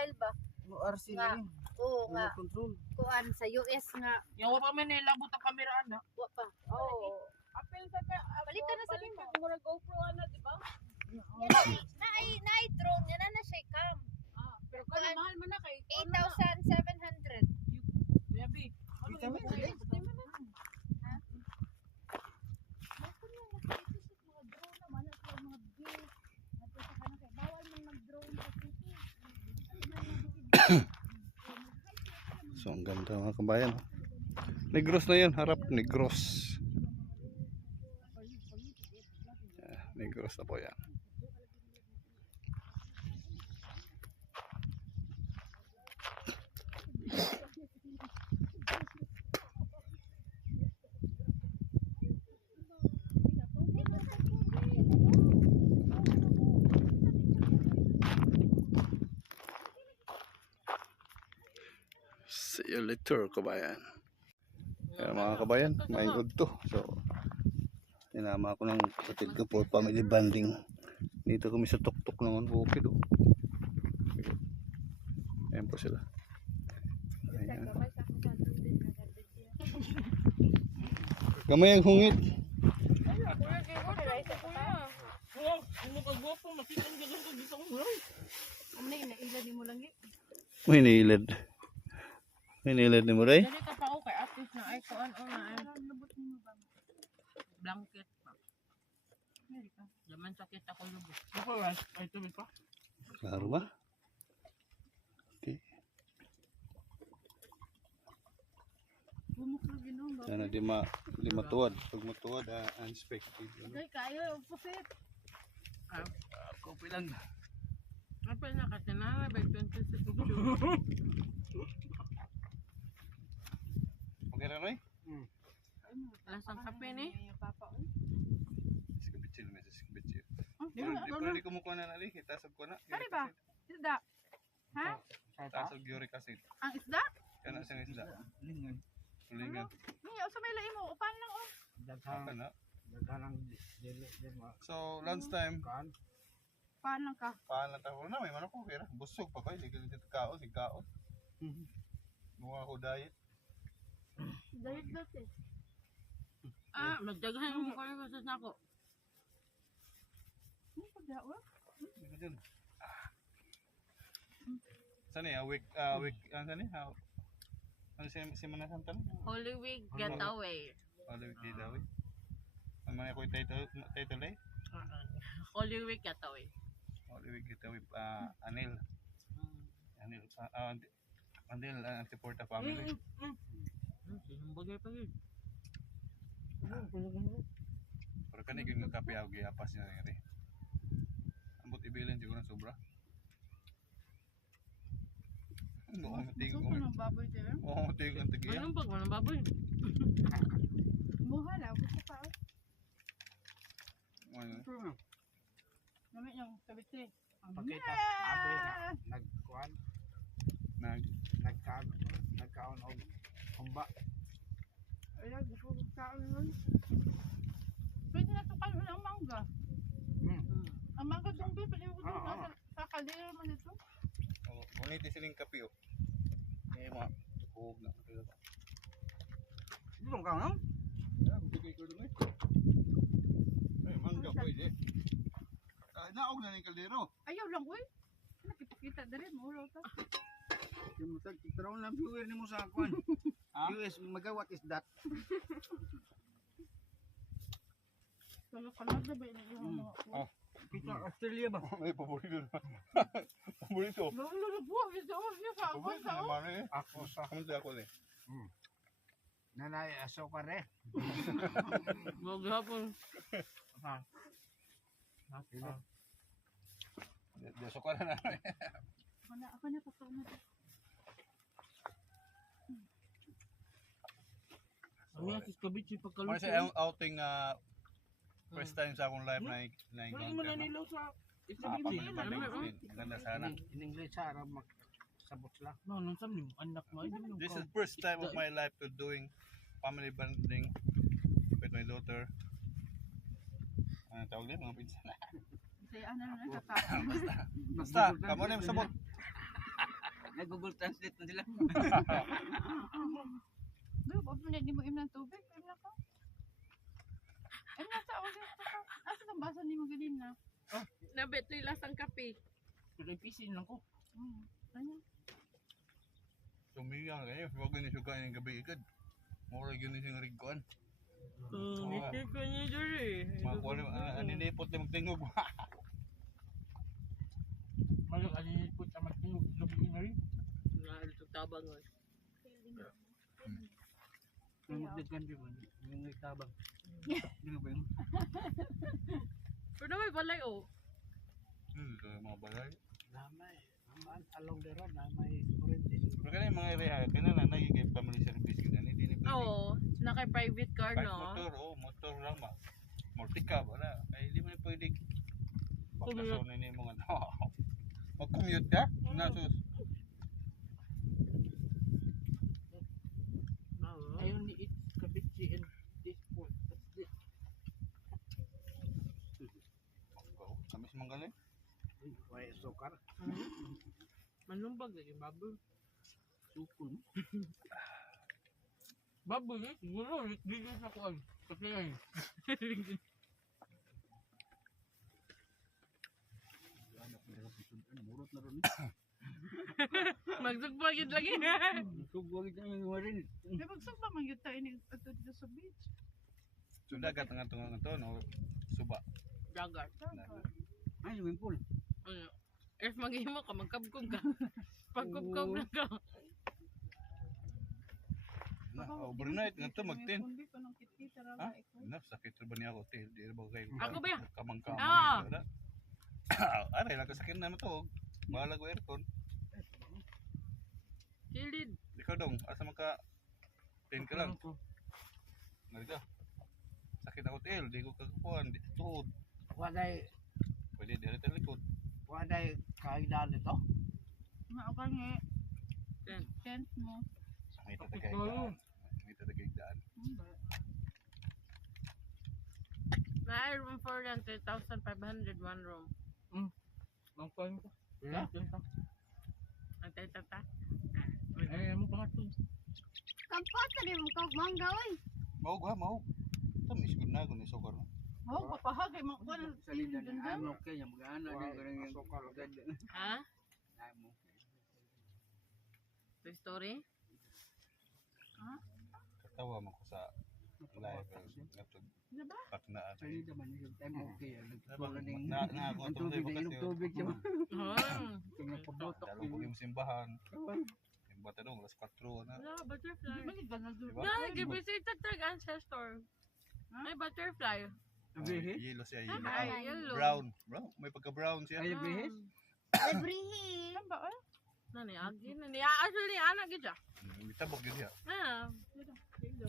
missile ba? RC Nga. lang. Oo nga. Control. Kuan sa US nga. Yung pa man nilabot ang kamera ana. Wa pa. Oo. Apel sa ka. Balikan na sa lima. Mura GoPro ana, di ba? Na drone yan na siya cam. Pero kung mahal man na kay 8,700. Yabi. Kita mo yun. So ang ganda mga kabayan. Negros na yun, harap Negros. Negros na po yan. See you later, kabayan. Kaya mga kabayan, may good to. So, sinama ko ng kapatid ko for family bonding. Dito kami sa tuktok naman, bukid. Ayan po sila. Ayan. Gamay ang hungit. May nailad. May nailad ni mo, Ray? Dali ka pa ako kay artist na ay kuan o na blanket pa. Yaman sakit ako lubos. Ako ay tubig pa. Klaro ba? Okay. Sana di matuwad. Pag matuwad, unexpected. Dai kayo pusit. Kopi lang. Apel na kasi na by 26. Okay na, Ray? Lasang kape ni. Sikabitsil, may sikabitsil. Di ko mukha na nali. Itasag ko na. Ano ba? Isda. Ha? Itasag uric acid. Ang isda? Kana siyang isda. Lingan. Tulingan. Niya sa may laim mo upan lang oh. Haka na. Daghanang dili mo. So, lunch time. Kan. Upan lang ka. Paan lang tayo na. May manok ko. Kaya busog pa ba? Hindi dito kaon. Hindi kaon. Mukha ko diet. Dahil dati. Magdaghan mo ko yung sa nako. Ano pa daw? Hindi ko dyan. Saan eh? Week, ano saan eh? Ano si Manasan tan? Holy Week Getaway. Holy Week di daw eh. Ang mga ko title eh? Holy Week Getaway. Holy Week ito with Anil. Anil, Antiporta family. Bagay pa yun. Pero kanig yung kape ako giyapas niya nga rin. Ambot ibilin siguro ng sobra. Oo, mating. Gusto ko ng baboy din. Oo, mating ang tagiya. Anong pag walang baboy? Muha na, gusto pa oh. Ano? Namit yung kabiti. Pakita abi na nagkuan nagkaon og kumba. Ay, gusto ko kaon nun. Pwede na ito kayo ng mangga. Ang mangga doon ba? Pwede ko doon sa kalira man ito. Oh, ngunit siling kape oh. Eh, mga tuhog na. Dito ka no? Yeah, bigay ko doon eh. Ay, mangga pwede. Naog na ng kaldero. Ayaw lang, uy. Nakipakita na rin, mulaw ta. Yung musag taraw lang viewer nimo sa kuan. US maga what is that? Kaya Canada ba yun yung mga Oh. Kita Australia ba? May paborito na. Paborito. Lolo buwan, ito niya sa ako Paborito sa na ako. man eh. Ako sa akin ako eh. Nanay aso ka re. Maghapon. Diyoso ka na na. Ako na pasama. Ang mga kiskabitsi Ano pagkaluto. siya yung outing first time sa akong life na Hindi mo na nilaw sa Apple iskabitsi. naman din. Maganda sana. In English sa Arab sabot lang. No, nung saan yung anak mo? This is first time of my life to doing family bonding with my daughter. Ano tawag din? Mga pizza na. Kasi ano na, kakain. Basta, kamo na yung sabot. Nag-Google Translate na sila. Bro, pag di mo im ng tubig, im na ka. Im na sa awag ito ka. Asa ang basa ni mo ganin na? Nabit ito lasang kape. Pero ipisin lang ko. Ano? Tumiyang kayo. Huwag ni suka yung gabi ikad. Mura yun yung rigkuan. Hindi ko niya dyan Makuha na, aninipot na magtingog. Malang alinipot sa magtingog. Sabihin na rin. Tabang mo. Ang magdagan din mo. Yung nagtabang. Hindi ba yung... Pero may balay oh. Ito yung mga balay. Namay. Along the road, namay kurente. Pero kanina yung mga area, kanina na nagiging family service ganyan. Hindi ni pwede. Oo, naka-private car Kahit no. motor, motor lang ba? Multi-cab, wala. Ay, hindi mo na pwede. Bakasyon na yung mga mag-commute ka? Nasus. Ayun ni It's Kabichi and this point. That's it. Kamis mong galing? Why sukar? Manumbag lagi baboy. Sukul. Baboy eh, siguro dito sa kuan. Kasi ay. Murot na rin. Magsugbagid lagi. Sugwagit na yung warin. May bagsag ba man yun tayo ato dito sa beach? So, dagat nga itong ito, no? Suba. Dagat. Ay, swimming pool. Ano? If maghimo ka, magkabkog ka. Pagkubkog na ka. Na, overnight nga ito, mag-10. Kundi pa ng kitkita Ha? raga ikaw. Enough, sakit rin ba niya ako? Di ba kayo? Ako ba yan? Kamang-kamang. Ah. Aray, lang kasakit na ito. Bahala ko aircon. Kilid. Ikaw dong, asa maka 10 ka lang. Nalika. Sakit ako tail, di ko kakakuhan, di tuhod. Waday, Pwede di rin likod. waday kaidan ito. Mao ka nga. Ten. Tent mo. May tatagay daan. May tatagay daan. May room for rent, 3,500 one room. Ang pain ko. Ha? Antay tata. Ay, mo pa ito. Kampat ka din mo kag mangga oy. Maug ha, maug. Ito, misgod na ako ni sukar. Mao papahagay mo ko ng Salida dun na ano kaya mag-ana din ko yung sukar. Ha? Ay mo. Toy Story? Katawa mo ko sa live. Natog Diba? patnaan. Salida man yung time okay. Wala Nagtulang na ako ang itong tubig, tayo inom tubig siya. Ah. Tingnan pa botok. Dalo ko yung simbahan. Yung bata dong, alas 4 na. Wala, butterfly. Di ba ni ganang dulo? Na, gibisita tag ancestor. May butterfly. Abihi? Yellow siya, yellow. Ay, yellow. Brown. Brown. May pagka-brown siya. Ay, bihis? Every Saan ba oy? Nani, agi, nani. Actually, anak gidya. May tabok yun siya. Ah. Dito.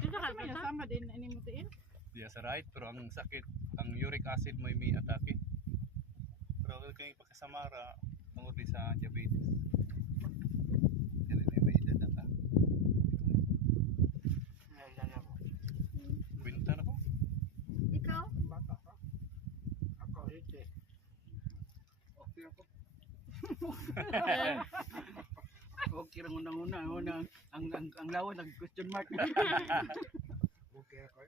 Dito ka, Kasi may kata? sama din ani mo tiin. Diya sa right, pero ang sakit, ang uric acid mo may atake. Pero kung pagkasamara, tungkol din sa diabetes. Yan ay may edad na ka. Kwenta na po. Ikaw? Bata ka. Ako, ite. Okay ako. Okay lang unang-una. Ang lawan, nag-question mark. Okay ako.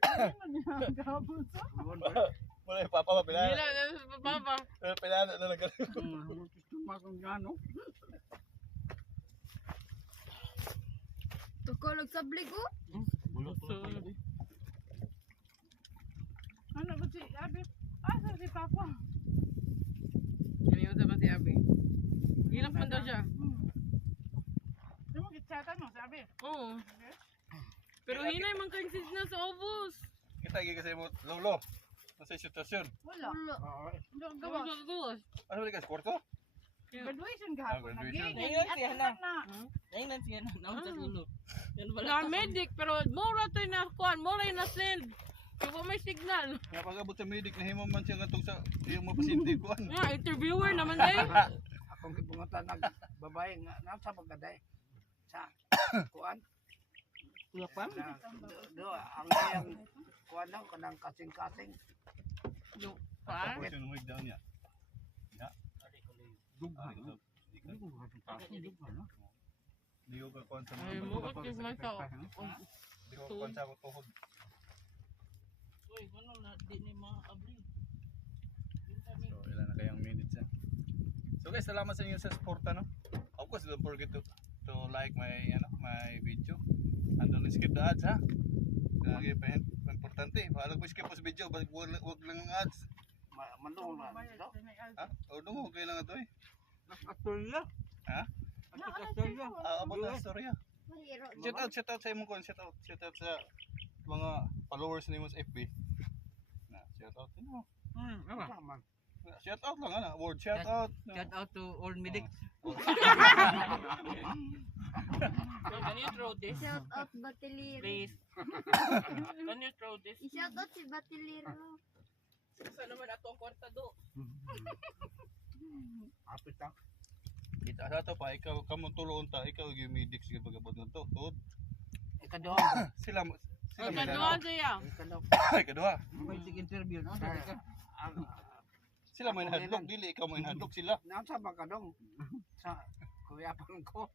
Gabon sa. Wala yung papa pa, Hindi lang, papa. Pinano na lang. Question mark ang gano. Tukulog sa bligo? Ano ba si Abi? Asa si Papa? Ganyan sa si Abi. Hilak man daw siya. Di mo kitchatan mo, sabi. Oo. Pero hinay man kang signal sa obos. Kita kasi mo, lolo. Nasa sitwasyon. Wala. Wala. Hindi ang Gawa gawa. sa gawas. Ano ba ka, kwarto? Graduation gahapon. Graduation. Ngayon siya na. Ayun siya na. Naon sa dulo. Na medic pero mura to na kuan, mura na send. Kaya may signal. Kaya pag-abot sa medic, nahimaw man siya nga itong sa iyong mga pasyente ko. Nga, interviewer naman day. Akong kipungutan ng babae nga nasa pagkaday. Sa kuan. Kuyapan? Do ang yang kuan daw kanang kasing-kasing. Pa? Tapos yung huwag daw niya. Dug. Di ko kakuan sa Ay, mo ko man sa. Di ko kakuan sa tuhod. Uy, ano na di ni maabli. So, ilan na kayang minutes yan. So guys, salamat sa inyo sa support, no? Of course, don't forget to like my video. And don't skip the ads, ha? Lagi pa importante. Bahala ko skip po sa video, wag lang ang ads. Manong na. Ha? O dungo kayo lang ito eh. Nakatulya. Ha? Nakatulya. About na storya. Shout out sa imong kon, shout out sa mga followers ni mo sa FB. Na, shout out din mo. Tama. Shout out lang ana, word shout out. Shout out to all medics. Can you throw this? Shout out Batiliro. Please. Can you throw this? I-shout out si Batiliro. Saan naman ato ang kwarta do? Apit ta. Kita sa to pa ikaw kamo tulon ta, ikaw yung medics gyud pagabot ng to. Tuod. Ikaduha. Sila Ay, may kaduhan siya. Ay, kadua. May interview no. Sila may hadlok, dili ikaw may hadlok sila. Nasa ba ka dong? Sa kuyapan ko.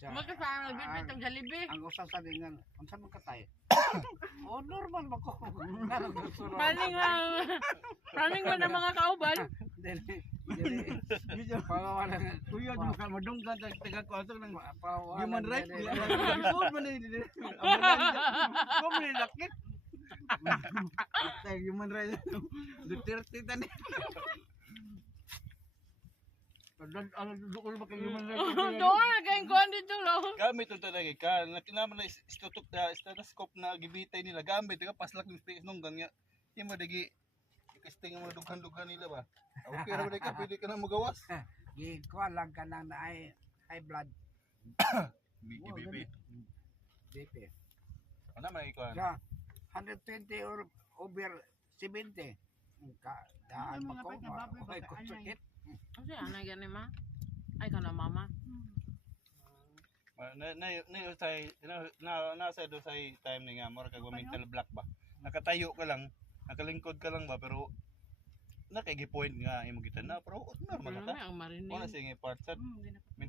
Magkasama na bitbit ang Jollibee. Ang usa sa dingan, unsa man katay? Oh, normal ba ko? Paning mo na mga kauban. Dili. Pawawala nga. Kuya di ka madunggan sa taga kuato ng Pawawala. human rights. dili. Ikaw man ni ambulansya. Ko man ni lakit. Human rights. Duterte tani. Ang dukol ba kay human rights? Doon na kayong kuhan dito lo. Gamit ito talaga ka. Nakinaman na stethoscope na gibitay nila. Gamit ka paslak ng space nung ganya. Hindi mo dagi ikasting mo dughan-dughan nila ba. Okay ra ba ka pwede ka na magawas. Gikuha lang ka na high blood. BB. BP. Ano man ikaw? Sa 120 or over 70. Daan pa ko. Ay, kusukit. Kasi ana gani ma. Ay kana mama. Nasa do sa time ni nga more kag mental block ba. Nakatayo ka lang, nakalingkod ka lang ba pero nakagi-point nga imo kita na pero normal na ta. Ang marinig. Wala sige part sa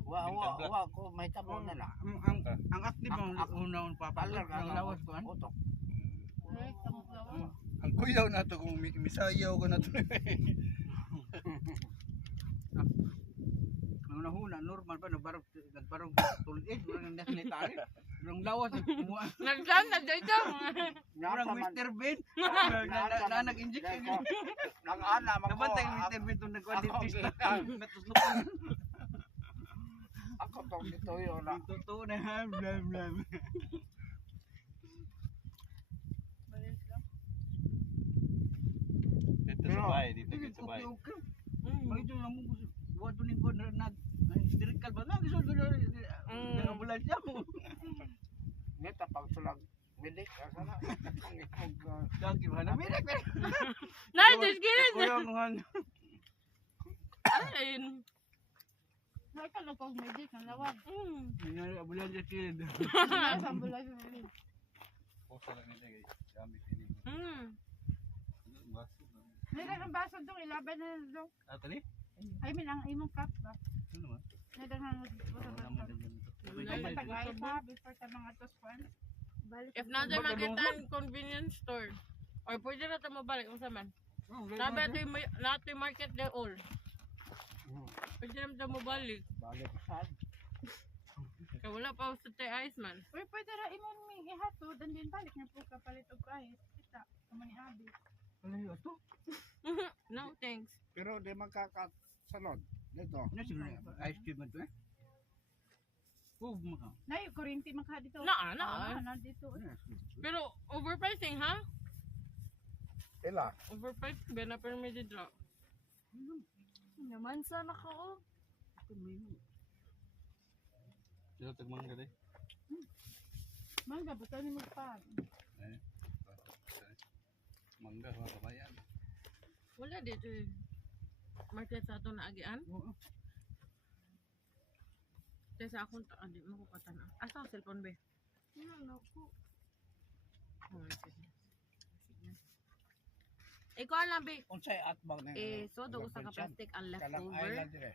Wa mental block. wa ko may tabo na la. Ang active ang unang papalar ang lawas ko an. Utok. Ang kuyaw na to kung misayaw ko na to. Ang nahuna normal ba nagbarong tulid urang nasinitari. Urang lawas kumuha. Nagsan na dito. Urang Mr. Bean. Na nag-injection. Nang-ana man ko. Nabantay ni Mr. Bean tong nagwa-dentist. Natuslok. Ako tong dito yun na. Totoo na ha. Blah blah. Dito sa bahay, dito sa bahay. Magito lang mo wato ning kon nag hysterical ba na gisul na ambulansya mo. Neta pag sulag medik sana. Dagi ba na medik. Nay, disgirid. Kulang ngan. Ayun. Ay ka na cosmetic ang lawag. Ni ambulansya kid. Nasa ambulansya na rin. Posa lang nila guys. Gamit ini. Nila ang baso dong, ilaban na lang dong. Atali? I mean, ang imong cup ba? Ano ba? Nila ang baso. Ay, tagay pa, before sa mga tospan. Balik. If natin makita ang convenience store, or pwede na ito mabalik kung saan man. Natin market the all. Pwede na ito mabalik. Balik sad. Kaya wala pa sa tayo ice man. Uy, pwede ra imong may ihatod, and then balik na po kapalit og ice. Kita, kamo ni Abi. Ano to? No, thanks. Pero di magkakasalod. Dito. Ano siguro ice cream to eh? Oh, maka. Nay, kurinti man ka dito. Na. Na dito. Pero overpricing ha? Ila. Overpricing ba na pero may didra? Naman sana ko. Dito tagmang ka Mangga, buta ni magpag. Mangga mga kabayan. Wala dito eh. Market sa ito na agian. Oo. Kaya sa akong hindi mo ko katana. Asa ang cellphone ba? Ano ko? Oh, sige. Sige. Ikaw lang, be. Unsay atbang na So, doon sa ka-plastic ang Kalang leftover. island dire.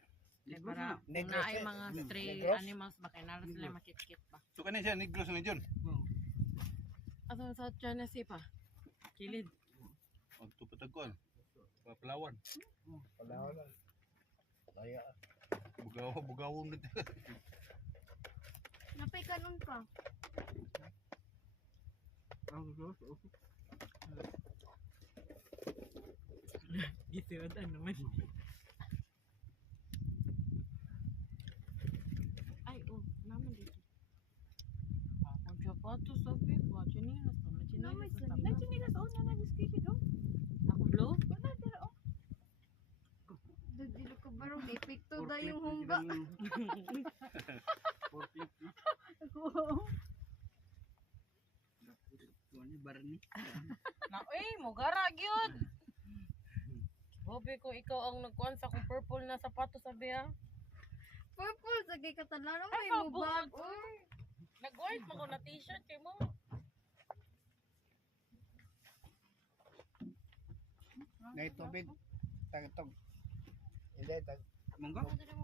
Eh, para kung Negros naay eh. mga stray Negros? animals ba, kaya nalang sila makit-kit pa. So kanin siya, Negros na dyan. Ato sa China Sea pa. Kilid. Ang tupatagkuan. Palawan. Palawan lang. Kaya Bugawon na dyan. Napay kanon pa. Gitiwadan naman. Ay, oh, naman dito. Ang sapatos, sabi ko. Chinilas pa. Naman Chinilas sa pa. Chinilas, oh, na nag-skate do. Ako blue? Wala, pero oh. Dagdilo ko barong epekto da yung hungga. Na, mugara gyud. Bobe ko ikaw ang nagkuhan sa kung purple na sapatos sabi ha. Purple sa kay katanan mo Ay, yung mabuhat. bag. Nag-white mo ko na t-shirt kay mo. ngay tubig. Tagtog. Hindi tag Mangga?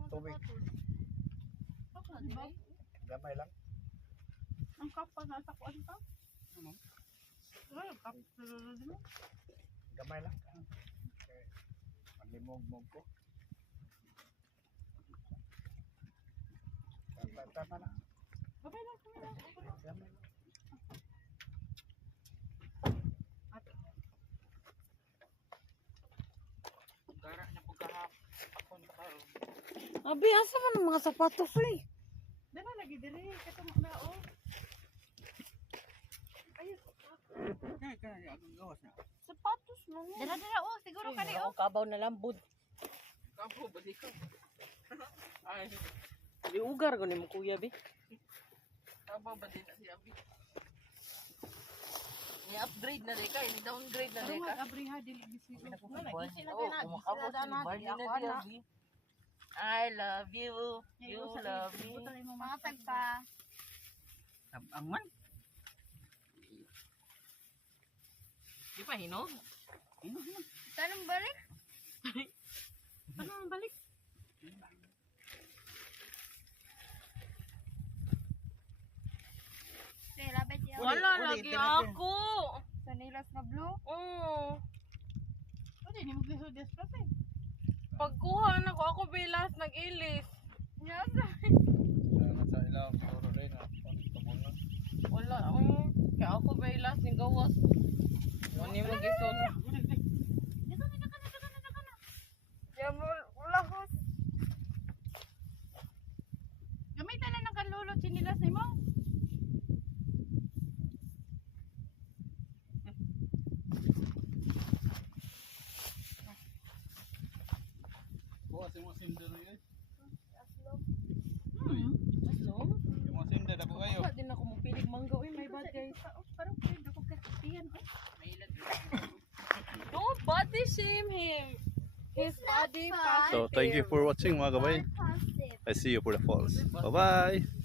tubig. Diba? Gamay lang. Ang kapal na sa kuwan ka. Wala, kapal mo. Gamay lang. Okay. Malimog-mog ko. Tama na. Okay lang, okay lang. Gamay lang. Gara na pagkahap. Ako ni Pao. Abi, asa man ang mga sapatos eh. Dala lagi diri, katong na oh. Ayun, Kaya akong gawas na. Sapatos mo. Dala oh, siguro kani oh. Kabaw na lambod. Kapo, balik ka. Ay, Liugar ko ni mo kuya be. kapo ba din na si Abi? Ni-upgrade na deka, ni-downgrade na pero deka. mag-abriha dili bisito. I love you. You love me. Matag pa. Ang man. Di pa hinog? Tanong balik. Paano ang balik? Say, labay siya. Wala lagi ako. Sa nilas na blue. Oo. Pwede ni mo gisudes pa eh. Pagkuha na ko ako bilas nag-ilis. Yasa. Sa ilaw, siguro rin. Tabon lang. Wala. Kaya ako bilas ni gawas. Ano mo gisod? Ulahos. Gamitan na ng kalulot sinilas ni mo. Bukas yung mga simder yun. Aslom? Yung mga simder, ako kayo. Wala din ako mapilig mangga. Uy, my bad guys. Parang pwede ako katiyan. Don't body shame him. His body fun. So, thank you for watching mga kabayan. Positive. I see you for the falls. Bye-bye!